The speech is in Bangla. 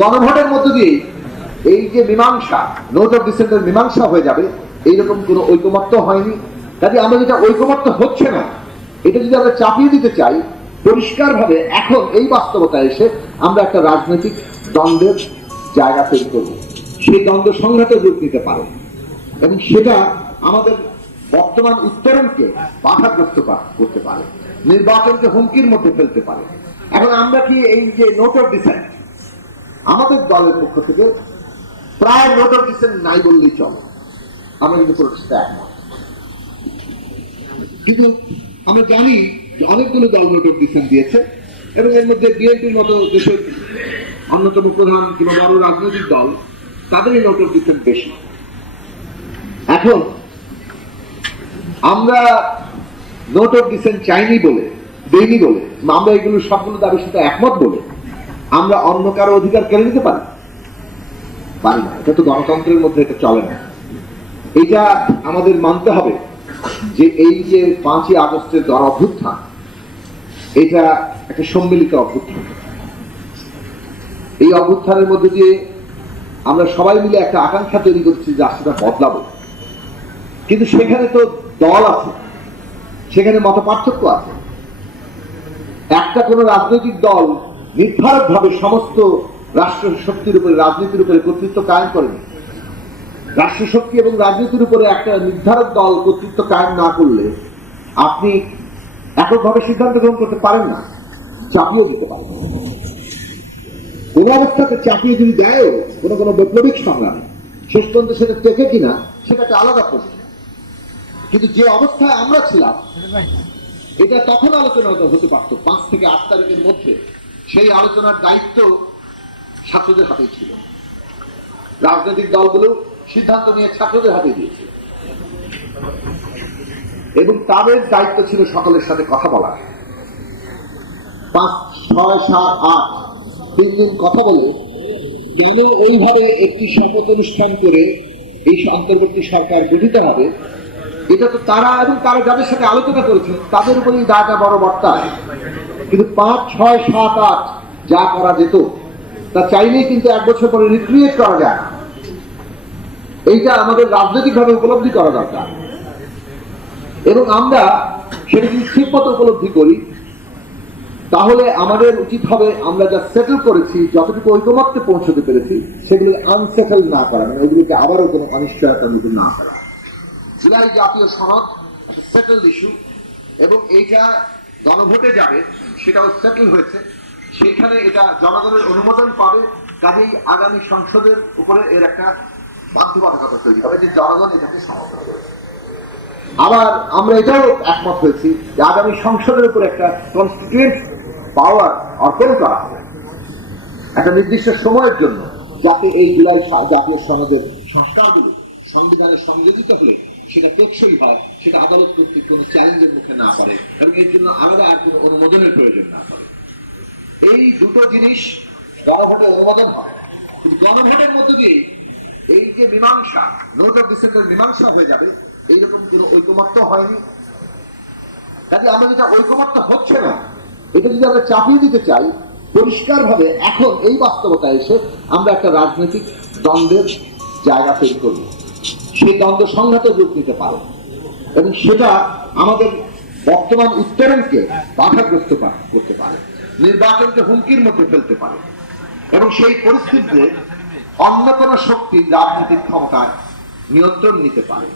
গণভোটের মধ্য দিয়ে এই যে মীমাংসা নোট অফ ডিসেন্টের মীমাংসা হয়ে যাবে, এইরকম কোনো ঐকমত্য হয়নি। কাজে আমরা যেটা ঐকমত্য হচ্ছে না, এটা যদি আমরা চাপিয়ে দিতে চাই, পরিষ্কারভাবে এখন এই এসে আমরা একটা রাজনৈতিক দ্বন্দ্বের জায়গা তৈরি করব। সেই দ্বন্দ্ব সংঘাতের রূপ নিতে পারে। এবং সেটা আমাদের বর্তমান উত্তরণকে বাধাগ্রস্ত করতে পারে। নির্বাচনকে হুমকির মধ্যে ফেলতে পারে। এখন আমরা কি এই যে নোট অফ ডিসেন্ট আমাদের দলের পক্ষ থেকে প্রায় নোট অফ ডিসেন্ট নাই বললেই চলে। আমরা কিন্তু পুরোটা সাথে একমত। কিন্তু আমরা জানি যে অনেকগুলো দল নোট অফ ডিসেন্ট দিয়েছে। এবং এর মধ্যে বিএনপির মতো দেশের অন্যতম প্রধান কিংবা বড় রাজনৈতিক দল, তাদেরই নোট অফ ডিসেন্ট বেশি। এখন আমরা নোট অফ ডিসেন্ট চাইনি বলে, দেইনি বলে আমরা এগুলো সবগুলো দাবির সাথে একমত বলে আমরা অন্য কারও অধিকার কেড়ে নিতে পারি? পারি না। এটা তো গণতন্ত্রের মধ্যে এটা চলে না। এটা আমাদের মানতে হবে যে এই যে পাঁচই আগস্টের দর অভ্যুত্থান, এটা একটা সম্মিলিত অভ্যুত্থান। এই অভ্যুত্থানের মধ্যে দিয়ে আমরা সবাই মিলে একটা আকাঙ্ক্ষা তৈরি করছি যে রাষ্ট্রটা বদলাবো। কিন্তু সেখানে তো দল আছে, সেখানে মত পার্থক্য আছে। একটা কোন রাজনৈতিক দল নির্ধারক ভাবে সমস্ত রাষ্ট্র শক্তির উপরে, রাজনীতির উপরে কর্তৃত্ব কায়েম রাষ্ট্র শক্তি এবং রাজনীতির উপরে একটা নির্ধারক দল কর্তৃত্ব কায়েম না করলে আপনি এককভাবে সিদ্ধান্ত গ্রহণ করতে পারেন না চাপিয়ে দিতে পারেন কোন অবস্থাতে চাপিয়ে যদি দেয় কোন কোন বৈপ্লবিক সংগ্রাম, শেষ পর্যন্ত সেটা টেকে কিনা, সেটা একটা আলাদা প্রশ্ন। কিন্তু যে অবস্থায় আমরা ছিলাম, এটা তখন আলোচনা হতে পারত, পাঁচ থেকে আট তারিখের মধ্যে। সেই আলোচনার দায়িত্ব ছাত্রদের হাতে ছিল। রাজনৈতিক দলগুলো সিদ্ধান্ত নিয়ে ছাত্রদের হাতে দিয়েছে। এবং তাদের দায়িত্ব ছিল সকলের সাথে কথা বলা। পাঁচ, ছয়, সাত, আট তিন দিন কথা বলে কেন এইভাবে একটি শপথ অনুষ্ঠান করে এই অন্তর্বর্তী সরকার গঠিত হবে। এটা তো তারা এবং তারা যাদের সাথে আলোচনা করেছেন, তাদের উপরেই দায়টা বড় বর্তায়। কিন্তু পাঁচ, ছয়, সাত, আট যা করা যেত, তা চাইলেই কিন্তু এক বছর পরে রিক্রিয়েট করা যায় এইটা আমাদের রাজনৈতিকভাবে উপলব্ধি করা দরকার। এবং আমরা সেটা যদি ঠিক মতো উপলব্ধি করি, তাহলে আমাদের উচিত হবে আমরা যা সেটেল করেছি, যতটুকু ঐকমত্যে পৌঁছতে পেরেছি, সেগুলি আনসেটেল না করা মানে ওইগুলোকে আবারও কোনো অনিশ্চয়তার মধ্যে না করা জুলাই জাতীয় সনদ সেটেলড ইস্যু এবং এইটা গণভোটে যাবে, সেটাও সেটেল হয়েছে। সেখানে এটা জনগণের অনুমোদন পাবে, কাজেই আগামী সংসদের উপরে এর একটা বাধ্যবাধকতা তৈরি হবে যে জনগণ এটাকে সমর্থন করবে আবার আমরা এটাও একমত হয়েছি যে আগামী সংসদের উপর একটা কনস্টিটিউয়েন্ট পাওয়ার অর্পণ করা হবে। একটা নির্দিষ্ট সময়ের জন্য, যাতে এই জুলাই জাতীয় সনদের সংস্কারগুলো সংবিধানে সংযোজিত হলে সেটা টেকসই হয়, সেটা আদালত কর্তৃক কোনো চ্যালেঞ্জের মুখে না পড়ে এবং এর জন্য আলাদা আর কোনো অনুমোদনের প্রয়োজন না হয় এই দুটো জিনিস গণভোটে অনুমোদন হয়। গণভোটের মধ্য দিয়ে এই যে মীমাংসা, নোট অফ ডিসেন্টের মীমাংসা হয়ে যাবে, এইরকম কোনো ঐকমত্য হয়নি। কাজে আমরা যেটা ঐকমত্য হচ্ছে না, এটা যদি আমরা চাপিয়ে দিতে চাই, পরিষ্কারভাবে এখন এই বাস্তবতা এসে আমরা একটা রাজনৈতিক দ্বন্দ্বের জায়গা তৈরি করব। সেই দ্বন্দ্ব সংঘাতের রূপ নিতে পারে এবং সেটা আমাদের বর্তমান উত্তরণকে বাধাগ্রস্ত করতে পারে, নির্বাচনকে হুমকির মধ্যে ফেলতে পারে এবং সেই পরিস্থিতিতে অন্য কোনো শক্তি রাজনীতির ক্ষমতায় নিয়ন্ত্রণ নিতে পারে।